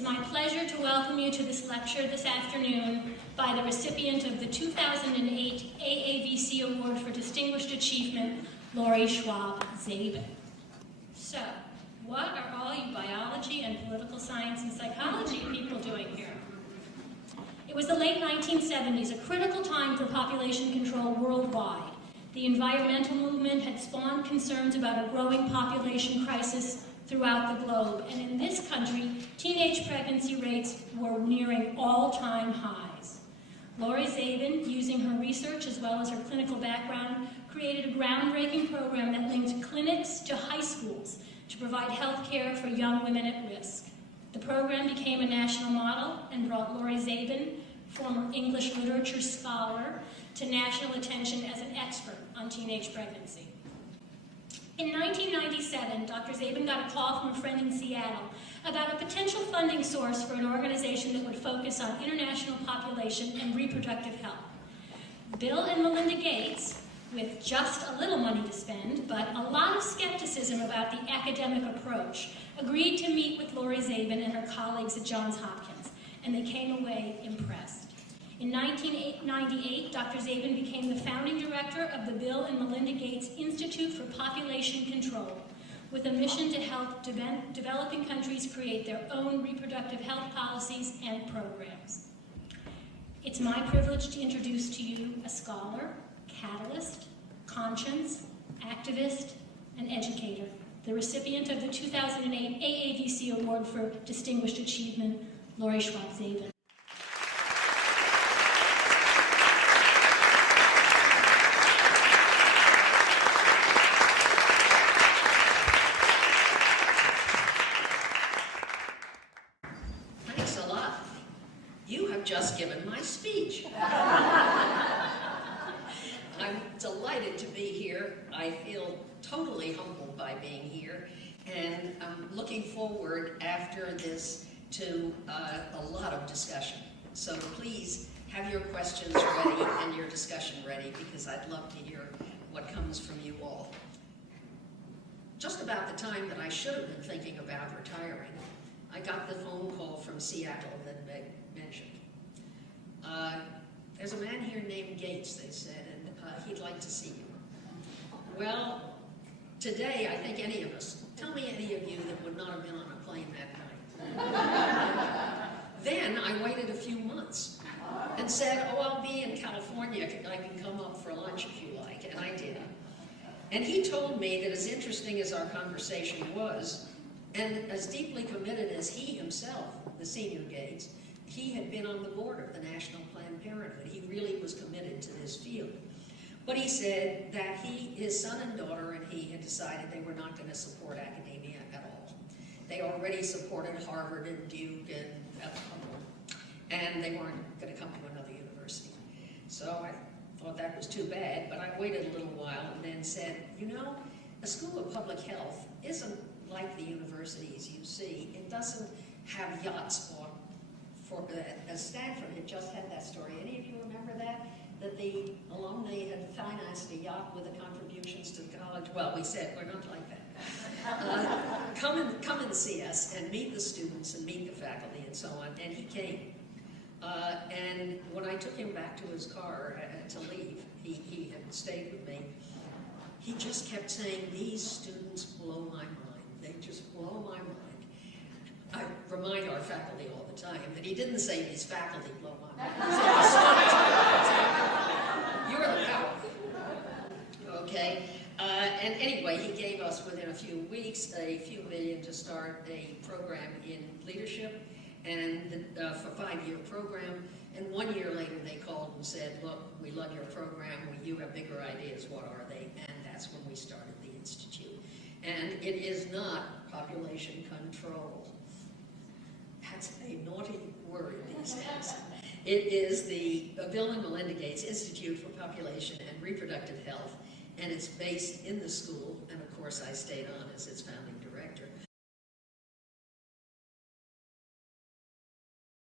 It's my pleasure to welcome you to this lecture this afternoon by the recipient of the 2008 AAVC Award for Distinguished Achievement, Laurie Schwab-Zabin. So, what are all you biology and political science and psychology people doing here? It was the late 1970s, a critical time for population control worldwide. The environmental movement had spawned concerns about a growing population crisis throughout the globe, and in this country, teenage pregnancy rates were nearing all-time highs. Laurie Zabin, using her research as well as her clinical background, created a groundbreaking program that linked clinics to high schools to provide health care for young women at risk. The program became a national model and brought Laurie Zabin, former English literature scholar, to national attention as an expert on teenage pregnancy. In 1997, Dr. Zabin got a call from a friend in Seattle about a potential funding source for an organization that would focus on international population and reproductive health. Bill and Melinda Gates, with just a little money to spend, but a lot of skepticism about the academic approach, agreed to meet with Laurie Zabin and her colleagues at Johns Hopkins, and they came away impressed. In 1998, Dr. Zabin became the founding director of the Bill and Melinda Gates Institute for Population Control, with a mission to help developing countries create their own reproductive health policies and programs. It's my privilege to introduce to you a scholar, catalyst, conscience, activist, and educator, the recipient of the 2008 AAVC Award for Distinguished Achievement, Laurie Schwab-Zabin. Thanks a lot. You have just given my speech. I'm delighted to be here. I feel totally humbled by being here, and I'm looking forward after this to a lot of discussion. So please have your questions ready and your discussion ready, because I'd love to hear what comes from you all. Just about the time that I should have been thinking about retiring, I got the phone call from Seattle that Meg mentioned. There's a man here named Gates, they said, and he'd like to see you. Well, today, I think any of us, tell me any of you that would not have been on a plane that night. Then I waited a few months and said, oh, I'll be in California, I can come up for lunch if you like, and I did. And he told me that as interesting as our conversation was, and as deeply committed as he himself, the senior Gates, he had been on the board of the National Planned Parenthood. He really was committed to this field. But he said that his son and daughter and he had decided they were not going to support academia at all. They already supported Harvard and Duke and and they weren't going to come to another university. So I thought that was too bad, but I waited a little while and then said, you know, a school of public health isn't like the universities you see. It doesn't have yachts on. Stanford had just had that story. Any of you remember that? That the alumni had financed a yacht with the contributions to the college. Well, we said, we're not like that. Come and see us and meet the students and meet the faculty and so on. And he came. And when I took him back to his car to leave, he had stayed with me, he just kept saying, these students blow my mind. They just blow my mind. I remind our faculty all the time that he didn't say these faculty blow my mind. He said, these students blow my mind. You're the power. Okay? And anyway, he gave us, within a few weeks, a few million to start a program in leadership, and for a 5-year program. And 1 year later, they called and said, look, we love your program. You have bigger ideas. What are they? And that's when we started the Institute. And it is not population control. That's a naughty word these days. It is the Bill and Melinda Gates Institute for Population and Reproductive Health, and it's based in the school, and of course I stayed on as its founding